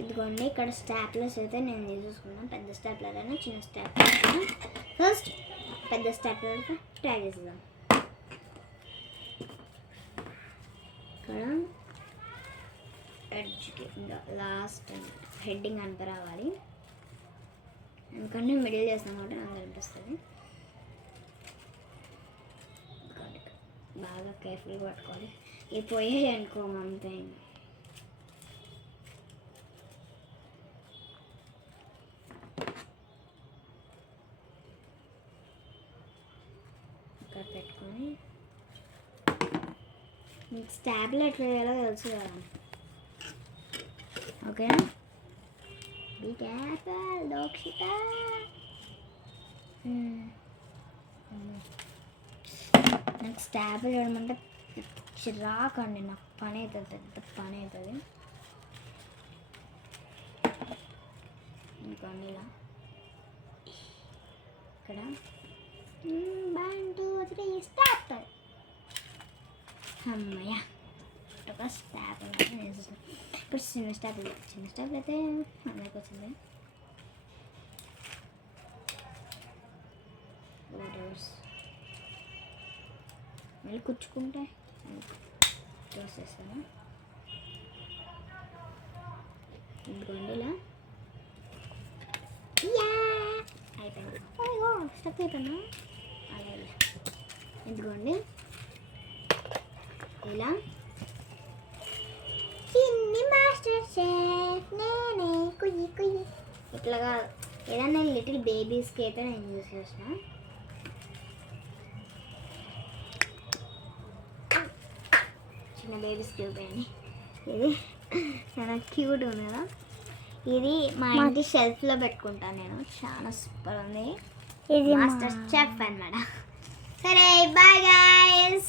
ఇదిగోండి ఇక్కడ స్టాప్లర్స్ అయితే నేను తీసుకున్నాను. పెద్ద స్టాప్లర్ అయినా చిన్న స్టాప్లర్ అయినా. ఫస్ట్ పెద్ద స్టాప్లర్ ట్రై చేద్దాం. ఇక్కడ ఎడ్జ్కి ఇంకా లాస్ట్ హెడ్డింగ్ అంత రావాలి. ఎందుకంటే మిడిల్ చేస్తాం కాబట్టి నాకు అనిపిస్తుంది. బాగా కేర్ఫుల్గా పట్టుకోవాలి. ఇవి పోయాయి అనుకో అంతే. ఇక్కడ పెట్టుకొని మీకు స్టాప్లో ఎట్లా వేయాలో తెలుసు కదా. ఓకేనా? Be careful Dikshita. నాకు స్టాప్లు వేయడమంటే చిరాకండి. నాకు పని అవుతుంది, పెద్ద పని అవుతుంది. ఇంకోండి ఇలా ఇక్కడ 1 2 3 స్టాప్. అమ్మయ్య ఒక స్టాప్ ఇప్పుడు చిన్న స్టాప్ అయితే అందరికి వచ్చింది. మళ్ళీ కుచ్చుకుంటే తోసేస్తాను. ఎందుకండి ఇలా అయిపోయింది. స్టక్ అయిపోయినా అలా ఎందుకోండి ఇలా చిన్ని మాస్టర్ షెఫ్ నేనే కుయ్యి కుయ్యి ఇట్లాగా ఏదైనా లిటిల్ బేబీస్కి అయితే నేను యూజ్ చేసిన. చిన్న బేబీస్ చూపించండి. ఇది చాలా క్యూట్ ఉంది కదా. ఇది మా ఇంటి షెల్ఫ్లో పెట్టుకుంటాను నేను. చాలా సూపర్ ఉంది. ఇది మాస్టర్ షెఫ్ అన్నమాట. సరే బాయ్ గైస్.